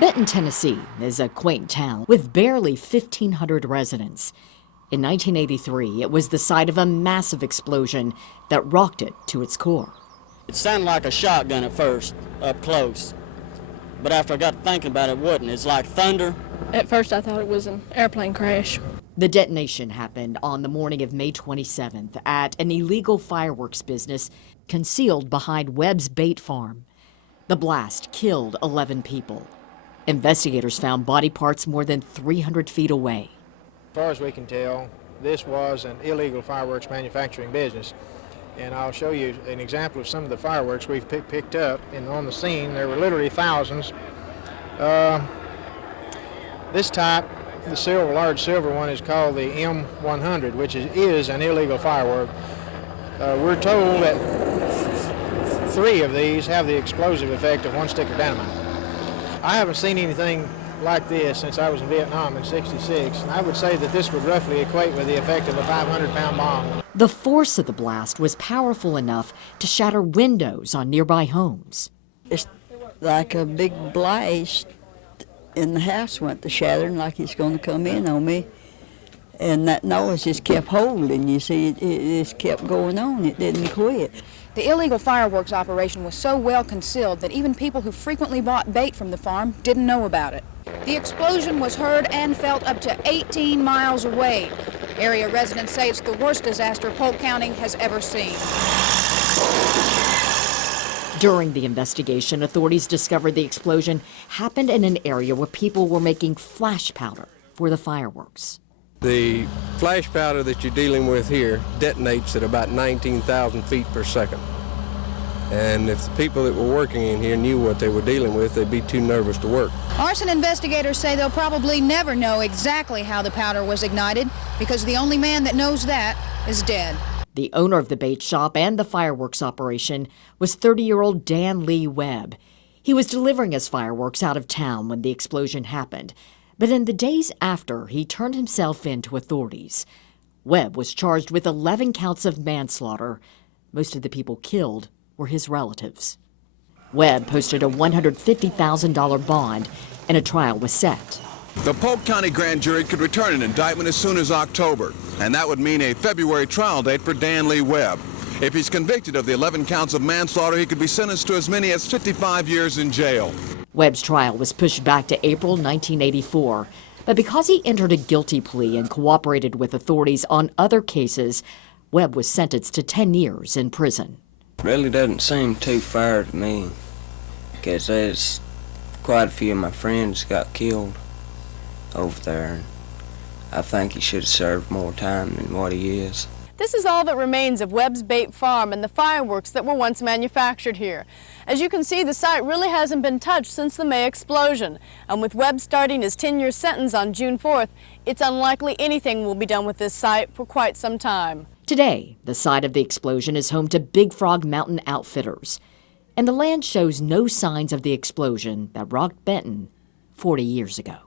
Benton, Tennessee is a quaint town with barely 1,500 residents. In 1983, it was the site of a massive explosion that rocked it to its core. It sounded like a shotgun at first, up close. But after I got thinking about it, it wasn't. It's like thunder. At first I thought it was an airplane crash. The detonation happened on the morning of May 27th at an illegal fireworks business concealed behind Webb's bait farm. The blast killed 11 people. Investigators found body parts more than 300 feet away. As far as we can tell, this was an illegal fireworks manufacturing business. And I'll show you an example of some of the fireworks we've picked up. And on the scene, there were literally thousands. This type, the large silver one, is called the M100, which is an illegal firework. We're told that 3 of these have the explosive effect of 1 stick of dynamite. I haven't seen anything like this since I was in Vietnam in '66, and I would say that this would roughly equate with the effect of a 500-pound bomb. The force of the blast was powerful enough to shatter windows on nearby homes. It's like a big blast, and the house went to shattering like it's going to come in on me. And that noise just kept holding. You see, it just kept going on. It didn't quit. The illegal fireworks operation was so well concealed that even people who frequently bought bait from the farm didn't know about it. The explosion was heard and felt up to 18 miles away. Area residents say it's the worst disaster Polk County has ever seen. During the investigation, authorities discovered the explosion happened in an area where people were making flash powder for the fireworks. The flash powder that you're dealing with here detonates at about 19,000 feet per second. And if the people that were working in here knew what they were dealing with, they'd be too nervous to work. Arson investigators say they'll probably never know exactly how the powder was ignited because the only man that knows that is dead. The owner of the bait shop and the fireworks operation was 30-year-old Dan Lee Webb. He was delivering his fireworks out of town when the explosion happened. But in the days after, he turned himself in to authorities. Webb was charged with 11 counts of manslaughter. Most of the people killed were his relatives. Webb posted a $150,000 bond, and a trial was set. The Polk County grand jury could return an indictment as soon as October, and that would mean a February trial date for Dan Lee Webb. If he's convicted of the 11 counts of manslaughter, he could be sentenced to as many as 55 years in jail. Webb's trial was pushed back to April 1984, but because he entered a guilty plea and cooperated with authorities on other cases, Webb was sentenced to 10 years in prison. Really doesn't seem too fair to me, because there's quite a few of my friends got killed over there. I think he should have served more time than what he is. This is all that remains of Webb's Bait Farm and the fireworks that were once manufactured here. As you can see, the site really hasn't been touched since the May explosion. And with Webb starting his 10-year sentence on June 4th, it's unlikely anything will be done with this site for quite some time. Today, the site of the explosion is home to Big Frog Mountain Outfitters, and the land shows no signs of the explosion that rocked Benton 40 years ago.